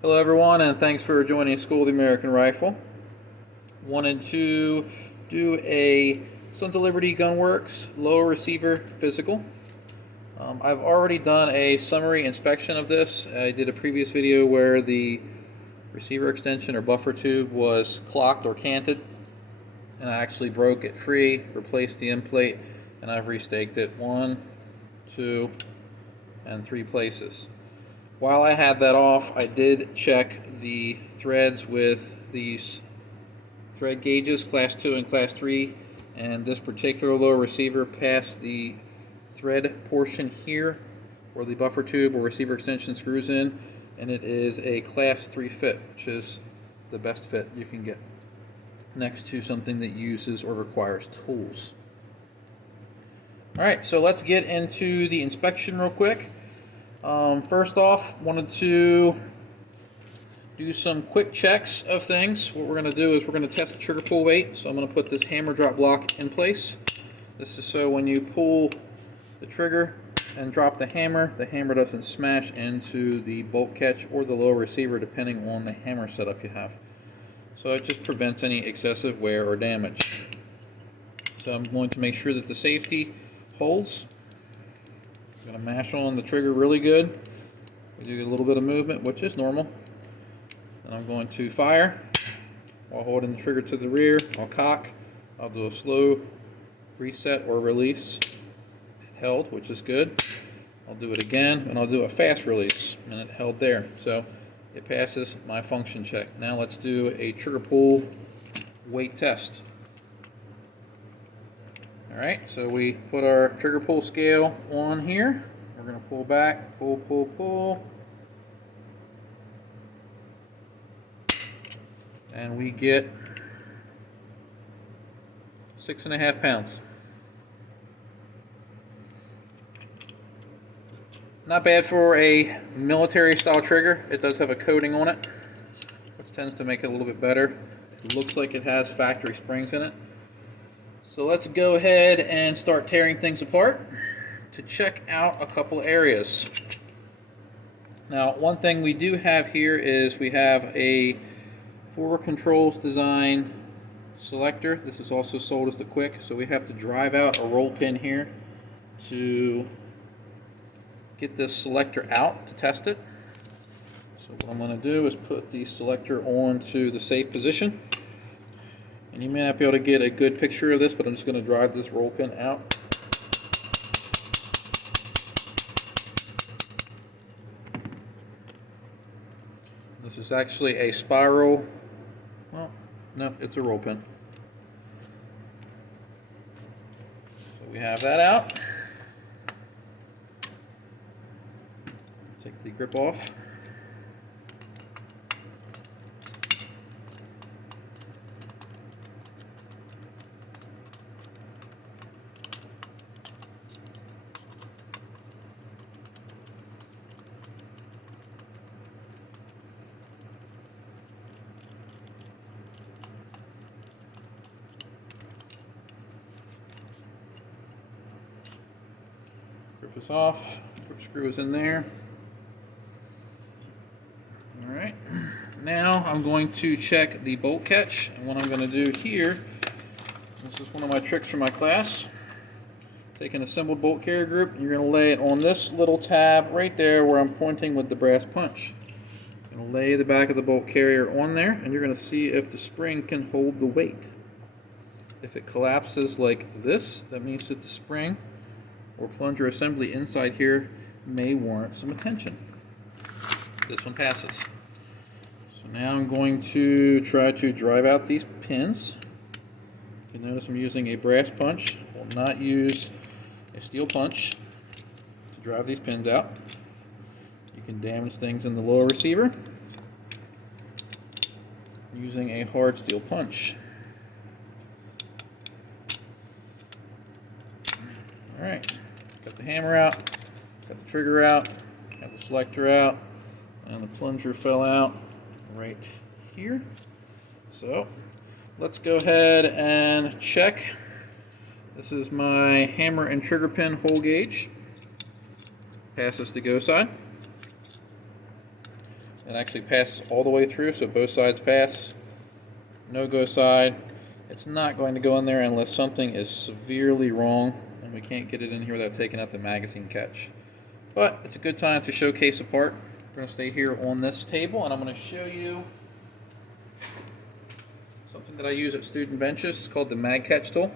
Hello everyone, and thanks for joining School of the American Rifle. Wanted to do a Sons of Liberty Gunworks lower receiver physical. I've already done a summary inspection of this. I did a previous video where the receiver extension or buffer tube was clocked or canted, and I actually broke it free, replaced the end plate, and I've restaked it 1, 2, and 3 places. While I had that off, I did check the threads with these thread gauges, class 2 and class 3, and this particular lower receiver passed the thread portion here where the buffer tube or receiver extension screws in, and it is a class 3 fit, which is the best fit you can get next to something that uses or requires tools. Alright, so let's get into the inspection real quick. First off, wanted to do some quick checks of things. What we're going to do is we're going to test the trigger pull weight. So I'm going to put this hammer drop block in place. This is so when you pull the trigger and drop the hammer doesn't smash into the bolt catch or the lower receiver depending on the hammer setup you have. So it just prevents any excessive wear or damage. So I'm going to make sure that the safety holds. I'm going to mash on the trigger really good. We do get a little bit of movement, which is normal. Then I'm going to fire while holding the trigger to the rear. I'll cock. I'll do a slow reset or release. It held, which is good. I'll do it again, and I'll do a fast release, and it held there. So it passes my function check. Now let's do a trigger pull weight test. Alright, so we put our trigger pull scale on here. We're going to pull back, pull, pull, pull. And we get 6.5 pounds. Not bad for a military style trigger. It does have a coating on it, which tends to make it a little bit better. It looks like it has factory springs in it. So let's go ahead and start tearing things apart to check out a couple areas. Now, one thing we do have here is we have a forward controls design selector. This is also sold as the quick, so we have to drive out a roll pin here to get this selector out to test it. So what I'm going to do is put the selector onto the safe position. And you may not be able to get a good picture of this, but I'm just going to drive this roll pin out. This is actually a spiral, well, no, it's a roll pin. So we have that out. Take the grip off. Grip is off, grip screw is in there. Alright, now I'm going to check the bolt catch, and what I'm going to do here, this is one of my tricks from my class. Take an assembled bolt carrier group, you're going to lay it on this little tab right there where I'm pointing with the brass punch. You're going to lay the back of the bolt carrier on there, and you're going to see if the spring can hold the weight. If it collapses like this, that means that the spring or plunger assembly inside here may warrant some attention. This one passes. So now I'm going to try to drive out these pins. You can notice I'm using a brass punch. I will not use a steel punch to drive these pins out. You can damage things in the lower receiver using a hard steel punch. Alright, got the hammer out, got the trigger out, got the selector out, and the plunger fell out right here. So let's go ahead and check. This is my hammer and trigger pin hole gauge. Passes the go side. It actually passes all the way through, so both sides pass. No-go side. It's not going to go in there unless something is severely wrong, and we can't get it in here without taking out the magazine catch. But it's a good time to showcase a part. We're going to stay here on this table, and I'm going to show you something that I use at student benches. It's called the mag catch tool.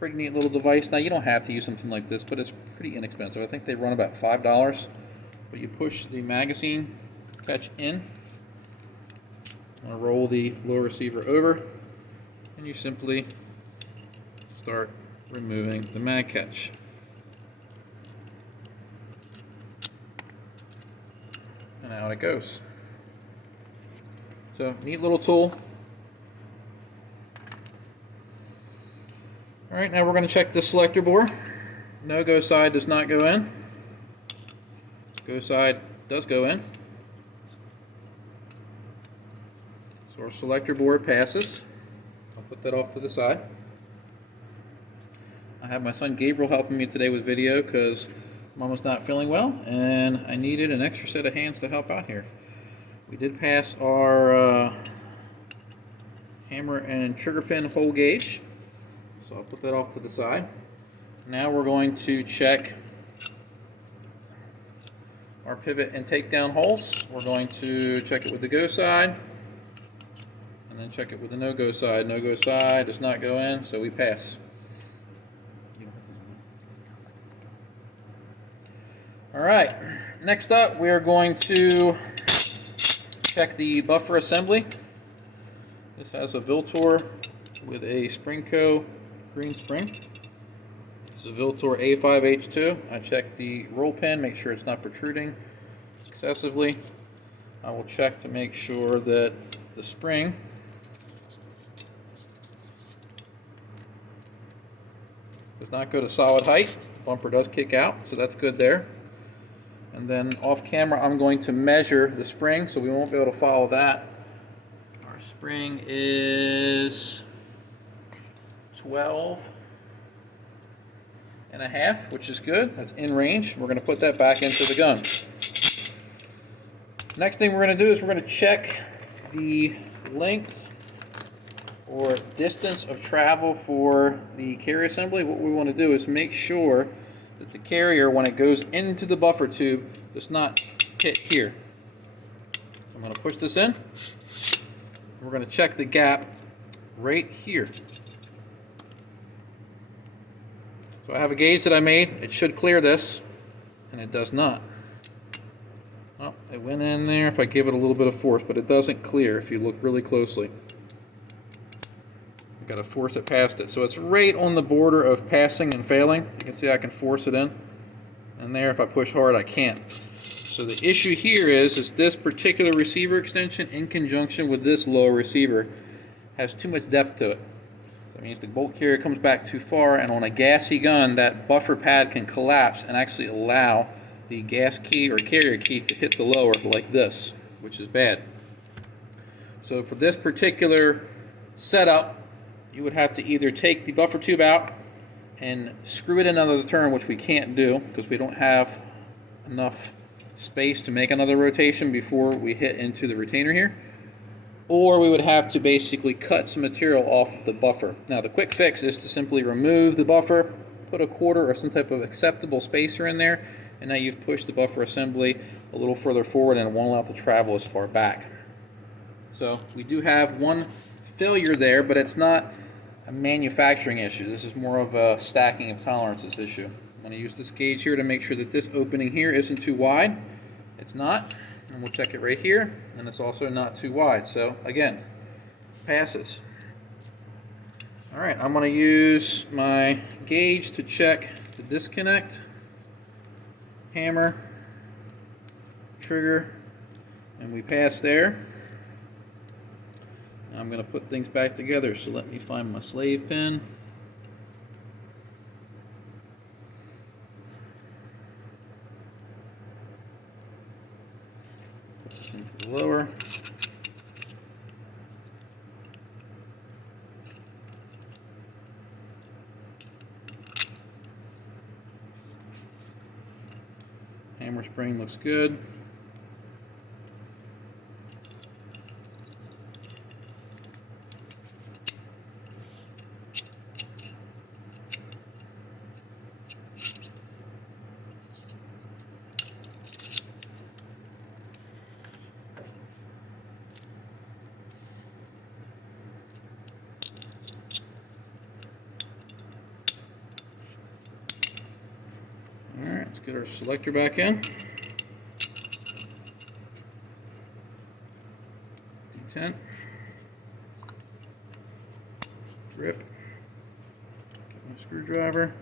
Pretty neat little device. Now, you don't have to use something like this, but it's pretty inexpensive. I think they run about $5. But you push the magazine catch in. I'm going to roll the lower receiver over, and you simply start removing the mag catch. And out it goes. So, neat little tool. Alright, now we're going to check the selector bore. No-go side does not go in. Go side does go in. So our selector board passes. I'll put that off to the side. I have my son Gabriel helping me today with video because Mom was not feeling well and I needed an extra set of hands to help out here. We did pass our hammer and trigger pin hole gauge. So I'll put that off to the side. Now we're going to check our pivot and takedown holes. We're going to check it with the go side and then check it with the no-go side. No-go side does not go in, so we pass. Alright, next up we are going to check the buffer assembly. This has a Viltor with a Springco green spring. It's a Viltor A5H2. I check the roll pin, make sure it's not protruding excessively. I will check to make sure that the spring does not go to solid height. The bumper does kick out, so that's good there. And then off camera I'm going to measure the spring, so we won't be able to follow that. Our spring is 12.5, which is good. That's in range. We're going to put that back into the gun. Next thing we're going to do is we're going to check the length or distance of travel for the carrier assembly. What we want to do is make sure that the carrier, when it goes into the buffer tube, does not hit here. I'm going to push this in. We're going to check the gap right here. So I have a gauge that I made. It should clear this, and it does not. Oh, it went in there if I give it a little bit of force, but it doesn't clear if you look really closely. I've got to force it past it. So it's right on the border of passing and failing. You can see I can force it in. And there, if I push hard, I can't. So the issue here is this particular receiver extension in conjunction with this lower receiver has too much depth to it. That means the bolt carrier comes back too far, and on a gassy gun, that buffer pad can collapse and actually allow the gas key or carrier key to hit the lower like this, which is bad. So for this particular setup, you would have to either take the buffer tube out and screw it in another turn, which we can't do because we don't have enough space to make another rotation before we hit into the retainer here. Or we would have to basically cut some material off of the buffer. Now the quick fix is to simply remove the buffer, put a quarter or some type of acceptable spacer in there, and now you've pushed the buffer assembly a little further forward and it won't allow it to travel as far back. So we do have one failure there, but it's not a manufacturing issue. This is more of a stacking of tolerances issue. I'm going to use this gauge here to make sure that this opening here isn't too wide. It's not. And we'll check it right here, and it's also not too wide. So again, passes. Alright, I'm going to use my gauge to check the disconnect, hammer, trigger, and we pass there. I'm going to put things back together, so let me find my slave pin. Put this into the lower. Hammer spring looks good. get our selector back in. Detent. Grip. Get my screwdriver.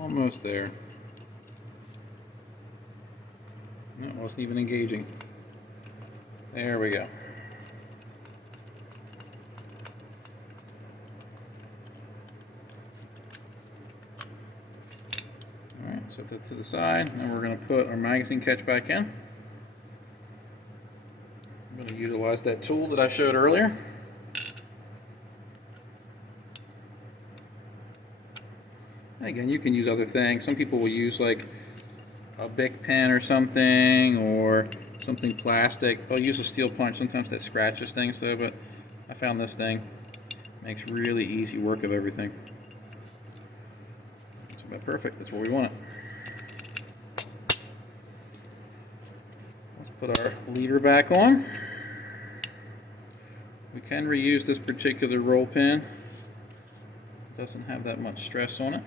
Almost there. That wasn't even engaging. There we go. Alright, set that to the side. Now we're going to put our magazine catch back in. I'm going to utilize that tool that I showed earlier. Again, you can use other things. Some people will use like a Bic pen or something, or something plastic. They'll use a steel punch. Sometimes that scratches things though, but I found this thing makes really easy work of everything. That's about perfect. That's where we want it. Let's put our leader back on. We can reuse this particular roll pin. Doesn't have that much stress on it.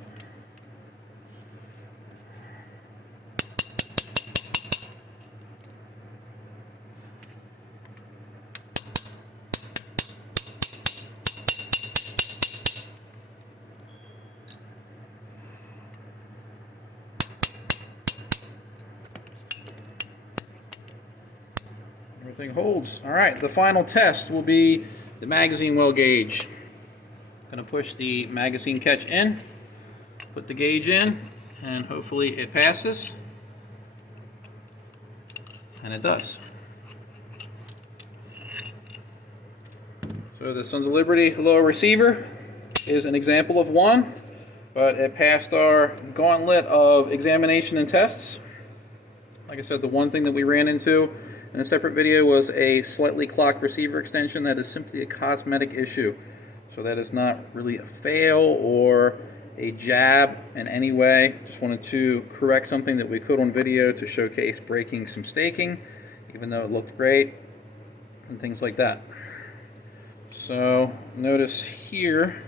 Everything holds. All right, the final test will be the magazine well gauge. I'm going to push the magazine catch in, put the gauge in, and hopefully it passes. And it does. So the Sons of Liberty lower receiver is an example of one, but it passed our gauntlet of examination and tests. Like I said, the one thing that we ran into in a separate video was a slightly clocked receiver extension. That is simply a cosmetic issue. So that is not really a fail or a jab in any way. Just wanted to correct something that we could on video to showcase breaking some staking, even though it looked great, and things like that. So notice here,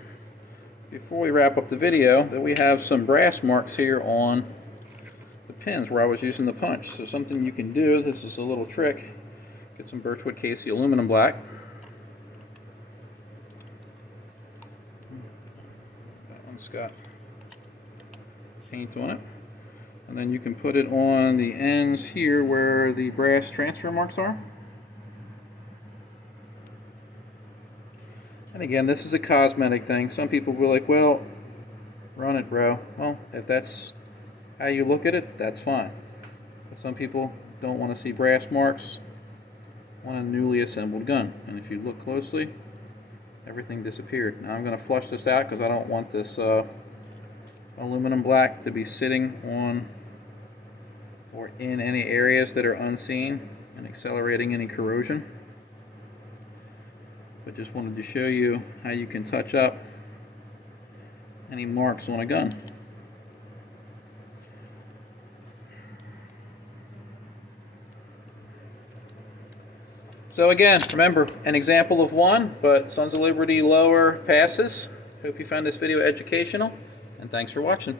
before we wrap up the video, that we have some brass marks here on the pins where I was using the punch. So something you can do, this is a little trick, get some Birchwood Casey aluminum black. That one's got paint on it. And then you can put it on the ends here where the brass transfer marks are. And again, this is a cosmetic thing. Some people will be like, well, run it, bro. Well, if that's how you look at it, that's fine. But some people don't want to see brass marks on a newly assembled gun. And if you look closely, everything disappeared. Now I'm going to flush this out because I don't want this aluminum black to be sitting on or in any areas that are unseen and accelerating any corrosion. But just wanted to show you how you can touch up any marks on a gun. So again, remember, an example of one, but Sons of Liberty lower passes. Hope you found this video educational, and thanks for watching.